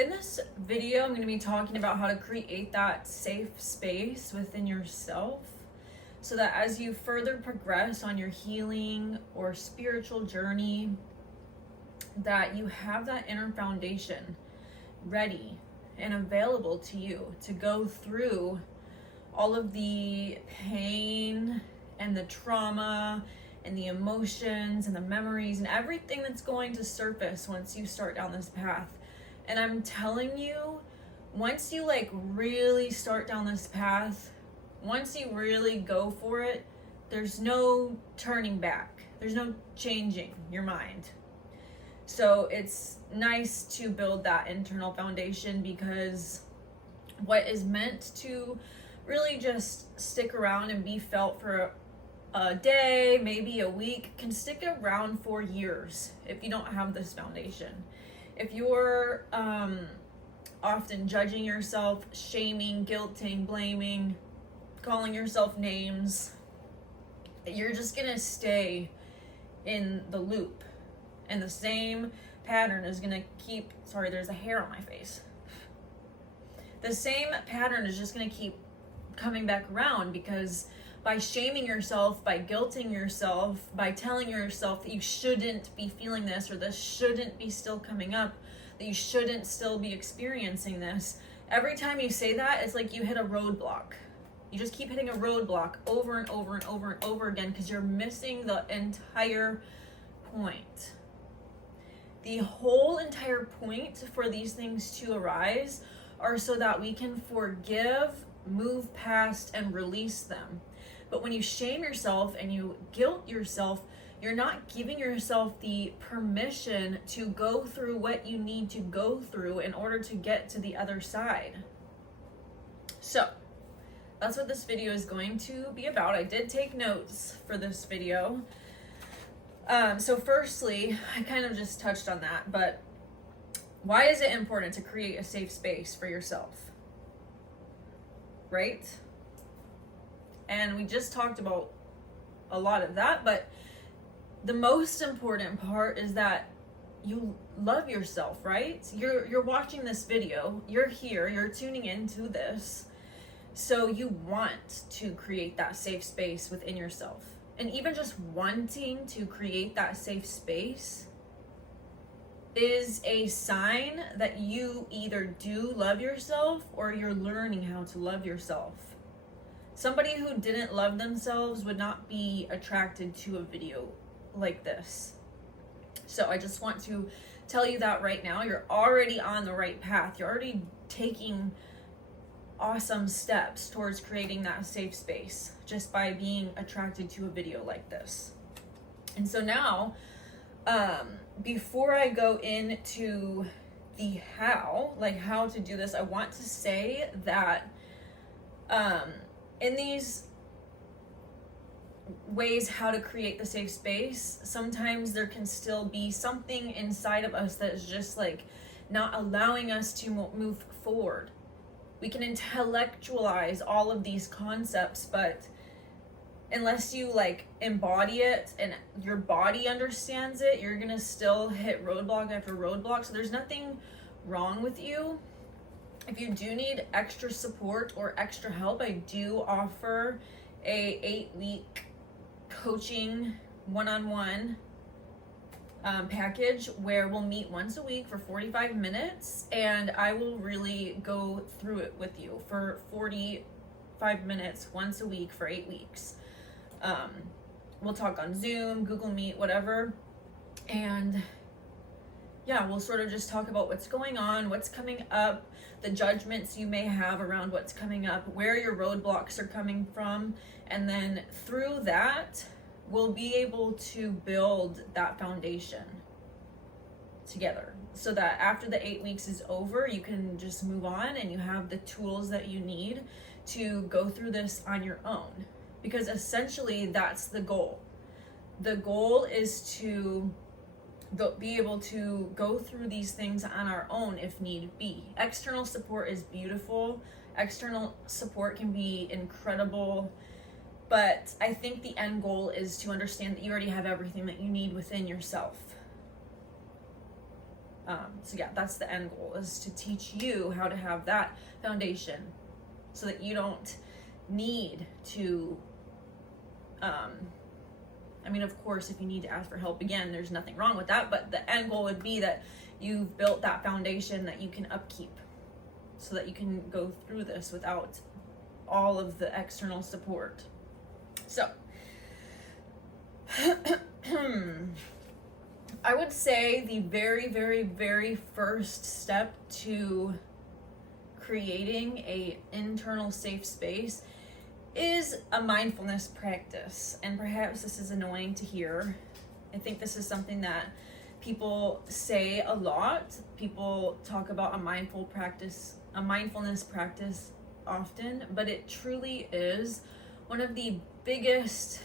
In this video, I'm going to be talking about how to create that safe space within yourself so that as you further progress on your healing or spiritual journey, that you have that inner foundation ready and available to you to go through all of the pain and the trauma and the emotions and the memories and everything that's going to surface once you start down this path. And I'm telling you, once you really start down this path, once you really go for it, there's no turning back. There's no changing your mind. So it's nice to build that internal foundation, because what is meant to really just stick around and be felt for a day, maybe a week, can stick around for years if you don't have this foundation. If you're often judging yourself, shaming, guilting, blaming, calling yourself names, you're just gonna stay in the loop. And the same pattern is gonna keep, sorry, there's a hair on my face. The same pattern is just gonna keep coming back around, because by shaming yourself, by guilting yourself, by telling yourself that you shouldn't be feeling this, or this shouldn't be still coming up, that you shouldn't still be experiencing this, every time you say that, it's like you hit a roadblock. You just keep hitting a roadblock over and over and over and over again, because you're missing the entire point. The whole entire point for these things to arise are so that we can forgive, move past, and release them. But when you shame yourself and you guilt yourself, you're not giving yourself the permission to go through what you need to go through in order to get to the other side. So that's what this video is going to be about. I did take notes for this video. So firstly, I kind of just touched on that, but why is it important to create a safe space for yourself? Right? And we just talked about a lot of that, but the most important part is that you love yourself, right? You're watching this video, you're here, you're tuning into this, so you want to create that safe space within yourself. And even just wanting to create that safe space is a sign that you either do love yourself or you're learning how to love yourself. Somebody who didn't love themselves would not be attracted to a video like this. So I just want to tell you that right now. You're already on the right path. You're already taking awesome steps towards creating that safe space just by being attracted to a video like this. And so now, before I go into the how to do this, I want to say that in these ways how to create the safe space, sometimes there can still be something inside of us that is just not allowing us to move forward. We can intellectualize all of these concepts, but unless you embody it and your body understands it, you're gonna still hit roadblock after roadblock. So there's nothing wrong with you. If you do need extra support or extra help, I do offer a 8-week coaching one-on-one package where we'll meet once a week for 45 minutes, and I will really go through it with you for 45 minutes once a week for 8 weeks. We'll talk on Zoom, Google Meet, whatever, and yeah, we'll sort of just talk about what's going on, what's coming up, the judgments you may have around what's coming up, where your roadblocks are coming from, and then through that, we'll be able to build that foundation together so that after the 8 weeks is over, you can just move on and you have the tools that you need to go through this on your own. Because essentially that's the goal. The goal is to be able to go through these things on our own if need be. External support is beautiful. External support can be incredible. But I think the end goal is to understand that you already have everything that you need within yourself. So yeah, that's the end goal, is to teach you how to have that foundation so that you don't need to, I mean, of course, if you need to ask for help, again, there's nothing wrong with that, but the end goal would be that you've built that foundation that you can upkeep so that you can go through this without all of the external support. So, I would say the very, very, very first step to creating a internal safe space is a mindfulness practice. And perhaps this is annoying to hear. I think this is something that people say a lot. People talk about a mindfulness practice often, but it truly is one of the biggest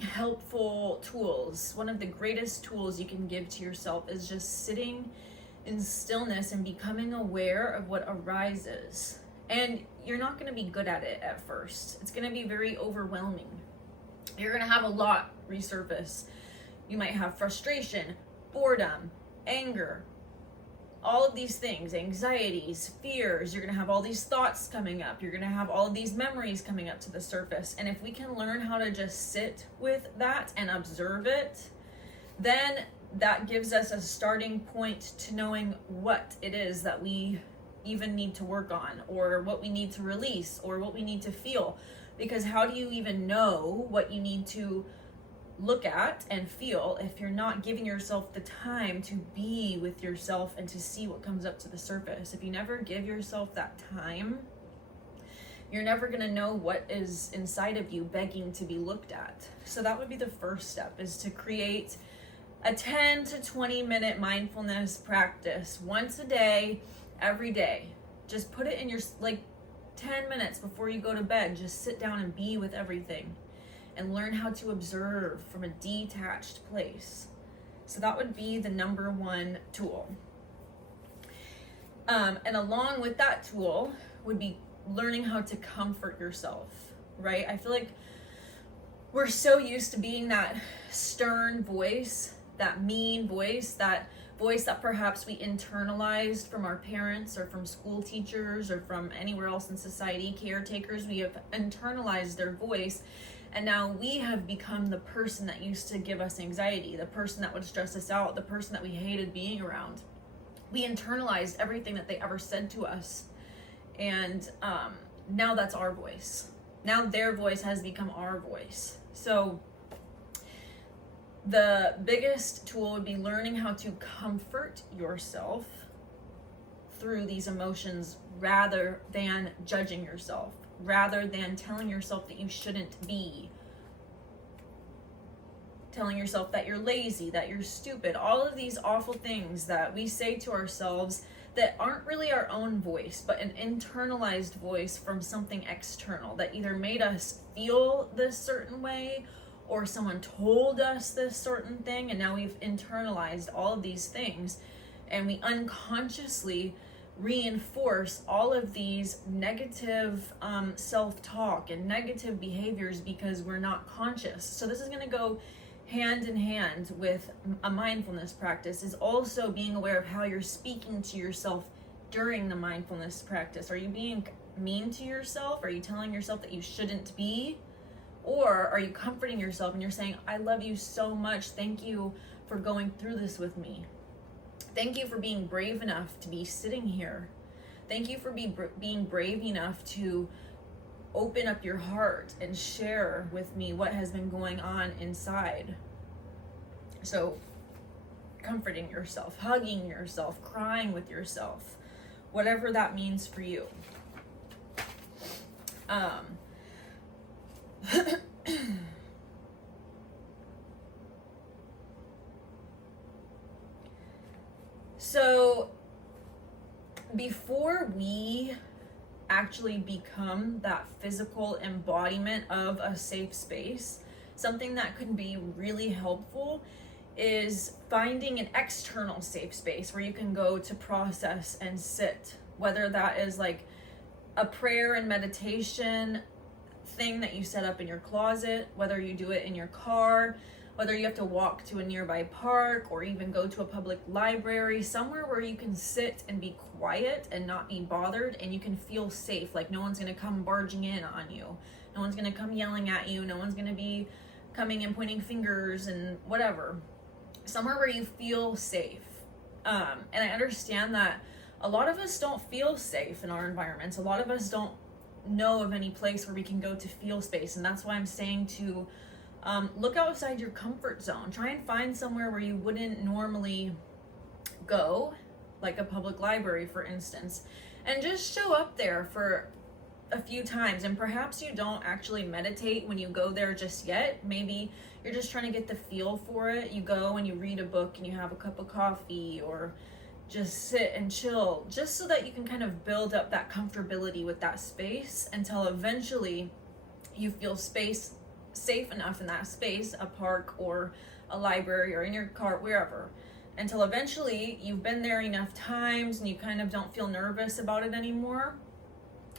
helpful tools. One of the greatest tools you can give to yourself is just sitting in stillness and becoming aware of what arises. And you're not going to be good at it at first. It's going to be very overwhelming. You're going to have a lot resurface. You might have frustration, boredom, anger, all of these things, anxieties, fears. You're going to have all these thoughts coming up. You're going to have all of these memories coming up to the surface. And if we can learn how to just sit with that and observe it, then that gives us a starting point to knowing what it is that we even need to work on, or what we need to release, or what we need to feel. Because how do you even know what you need to look at and feel if you're not giving yourself the time to be with yourself and to see what comes up to the surface? If you never give yourself that time, you're never going to know what is inside of you begging to be looked at. So that would be the first step, is to create a 10 to 20 minute mindfulness practice once a day, every day. Just put it in your, 10 minutes before you go to bed. Just sit down and be with everything and learn how to observe from a detached place. So that would be the number one tool. And along with that tool would be learning how to comfort yourself, right? I feel like we're so used to being that stern voice, that mean voice, that voice that perhaps we internalized from our parents or from school teachers or from anywhere else in society, caretakers. We have internalized their voice, and now we have become the person that used to give us anxiety, the person that would stress us out, the person that we hated being around. We internalized everything that they ever said to us, and now that's our voice. Now their voice has become our voice. So the biggest tool would be learning how to comfort yourself through these emotions rather than judging yourself, rather than telling yourself that you shouldn't be, telling yourself that you're lazy, that you're stupid, all of these awful things that we say to ourselves that aren't really our own voice, but an internalized voice from something external that either made us feel this certain way or someone told us this certain thing, and now we've internalized all of these things, and we unconsciously reinforce all of these negative self-talk and negative behaviors because we're not conscious. So this is going to go hand in hand with a mindfulness practice, is also being aware of how you're speaking to yourself during the mindfulness practice. Are you being mean to yourself? Are you telling yourself that you shouldn't be? Or are you comforting yourself and you're saying, I love you so much. Thank you for going through this with me. Thank you for being brave enough to be sitting here. Thank you for being brave enough to open up your heart and share with me what has been going on inside. So comforting yourself, hugging yourself, crying with yourself, whatever that means for you. So before we actually become that physical embodiment of a safe space, something that could be really helpful is finding an external safe space where you can go to process and sit, whether that is like a prayer and meditation thing that you set up in your closet, whether you do it in your car, whether you have to walk to a nearby park or even go to a public library, somewhere where you can sit and be quiet and not be bothered, and you can feel safe, like no one's going to come barging in on you, no one's going to come yelling at you, no one's going to be coming and pointing fingers and whatever. Somewhere where you feel safe. And I understand that a lot of us don't feel safe in our environments. A lot of us don't know of any place where we can go to feel space, and that's why I'm saying to look outside your comfort zone. Try and find somewhere where you wouldn't normally go, like a public library, for instance, and just show up there for a few times. And perhaps you don't actually meditate when you go there just yet. Maybe you're just trying to get the feel for it. You go and you read a book and you have a cup of coffee, or just sit and chill, just so that you can kind of build up that comfortability with that space until eventually you feel safe enough in that space, a park or a library or in your car, wherever, until eventually you've been there enough times and you kind of don't feel nervous about it anymore.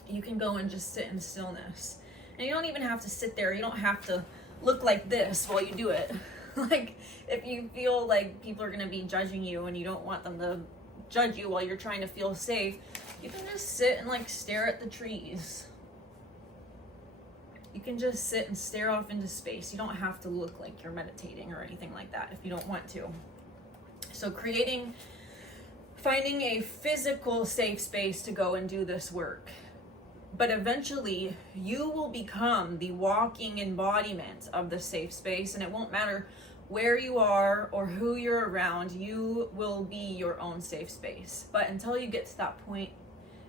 You can go and just sit in stillness. And you don't even have to sit there. You don't have to look like this while you do it. Like, if you feel like people are going to be judging you and you don't want them to judge you while you're trying to feel safe, you can just sit and like stare at the trees. You can just sit and stare off into space. You don't have to look like you're meditating or anything like that if you don't want to. So finding a physical safe space to go and do this work. But eventually you will become the walking embodiment of the safe space, and it won't matter where you are or who you're around, you will be your own safe space. But until you get to that point,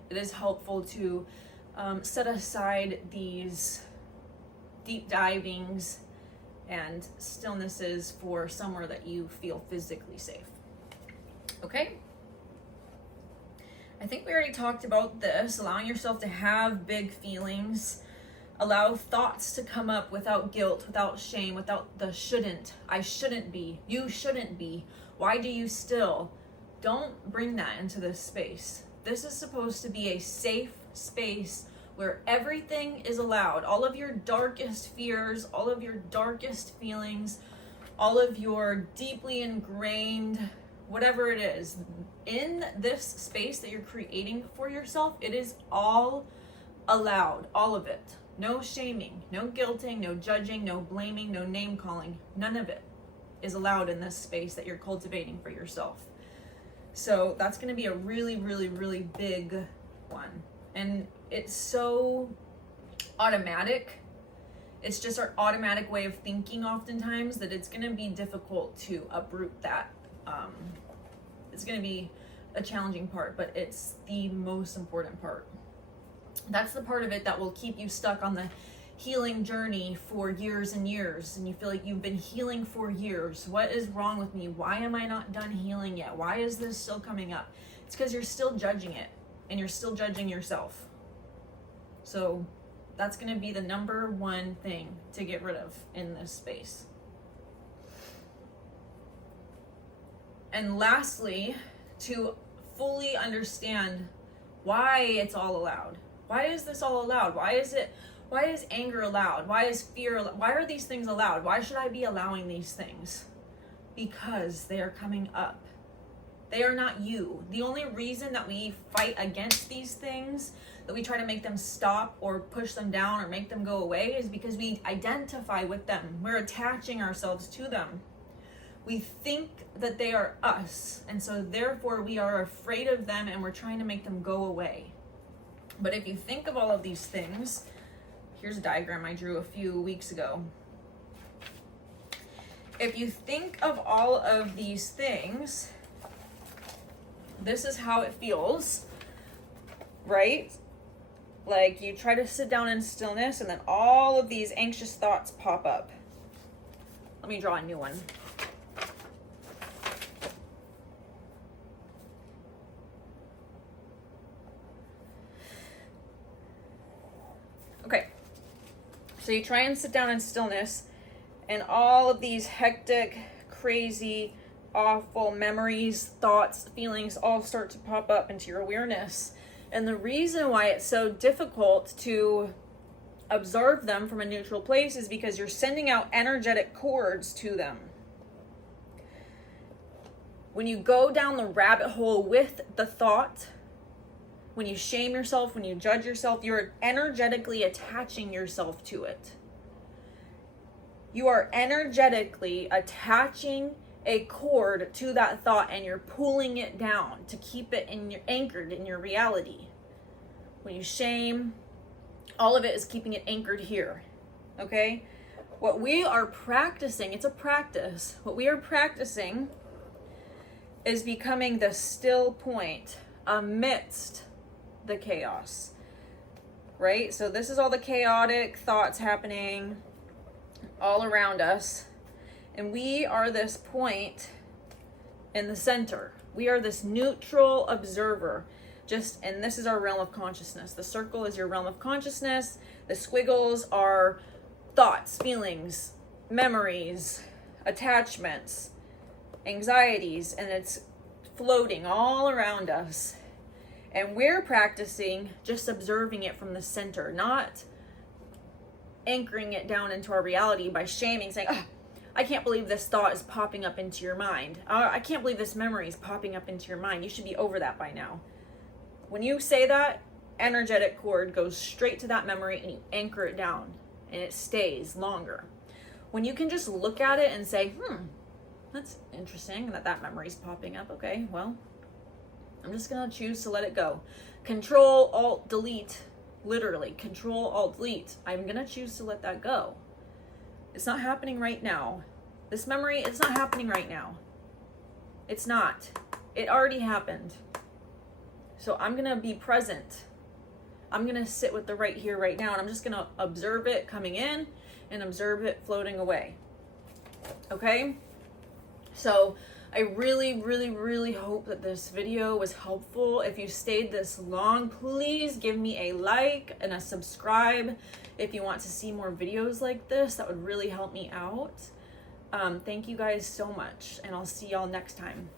it is helpful to set aside these deep divings and stillnesses for somewhere that you feel physically safe. Okay? I think we already talked about this, allowing yourself to have big feelings, allow thoughts to come up without guilt, without shame, without the shouldn't, I shouldn't be, you shouldn't be, why do you still? Don't bring that into this space. This is supposed to be a safe space where everything is allowed. All of your darkest fears, all of your darkest feelings, all of your deeply ingrained, whatever it is, in this space that you're creating for yourself, it is all allowed, all of it. No shaming, no guilting, no judging, no blaming, no name calling. None of it is allowed in this space that you're cultivating for yourself. So that's going to be a really, really, really big one. And it's so automatic. It's just our automatic way of thinking oftentimes that it's going to be difficult to uproot that. It's going to be a challenging part, but it's the most important part. That's the part of it that will keep you stuck on the healing journey for years and years, and you feel like you've been healing for years. What is wrong with me? Why am I not done healing yet? Why is this still coming up? It's because you're still judging it, and you're still judging yourself. So that's going to be the number one thing to get rid of in this space. And lastly, to fully understand why it's all allowed. Why is this all allowed? Why is anger allowed? Why is fear allowed? Why are these things allowed? Why should I be allowing these things? Because they are coming up. They are not you. The only reason that we fight against these things, that we try to make them stop or push them down or make them go away, is because we identify with them. We're attaching ourselves to them. We think that they are us, and so therefore we are afraid of them and we're trying to make them go away. But if you think of all of these things, here's a diagram I drew a few weeks ago. If you think of all of these things, this is how it feels, right? Like you try to sit down in stillness and then all of these anxious thoughts pop up. Let me draw a new one. Okay, so you try and sit down in stillness and all of these hectic, crazy, awful memories, thoughts, feelings all start to pop up into your awareness. And the reason why it's so difficult to observe them from a neutral place is because you're sending out energetic cords to them. When you go down the rabbit hole with the thought, when you shame yourself, when you judge yourself, you're energetically attaching yourself to it. You are energetically attaching a cord to that thought, and you're pulling it down to keep it anchored in your reality. When you shame, all of it is keeping it anchored here. Okay? What we are practicing, it's a practice. What we are practicing is becoming the still point amidst the chaos. Right? So this is all the chaotic thoughts happening all around us. And we are this point in the center. We are this neutral observer. And this is our realm of consciousness. The circle is your realm of consciousness. The squiggles are thoughts, feelings, memories, attachments, anxieties, and it's floating all around us. And we're practicing just observing it from the center, not anchoring it down into our reality by shaming, saying, oh, I can't believe this thought is popping up into your mind. I can't believe this memory is popping up into your mind. You should be over that by now. When you say that, energetic cord goes straight to that memory and you anchor it down and it stays longer. When you can just look at it and say, that's interesting that that memory's popping up. Okay, well, I'm just going to choose to let it go. Control, Alt, Delete. Literally, Control, Alt, Delete. I'm going to choose to let that go. It's not happening right now. This memory, it's not happening right now. It's not. It already happened. So I'm going to be present. I'm going to sit with the right here, right now, and I'm just going to observe it coming in and observe it floating away. Okay? So I really, really, really hope that this video was helpful. If you stayed this long, please give me a like and a subscribe if you want to see more videos like this. That would really help me out. Thank you guys so much, and I'll see y'all next time.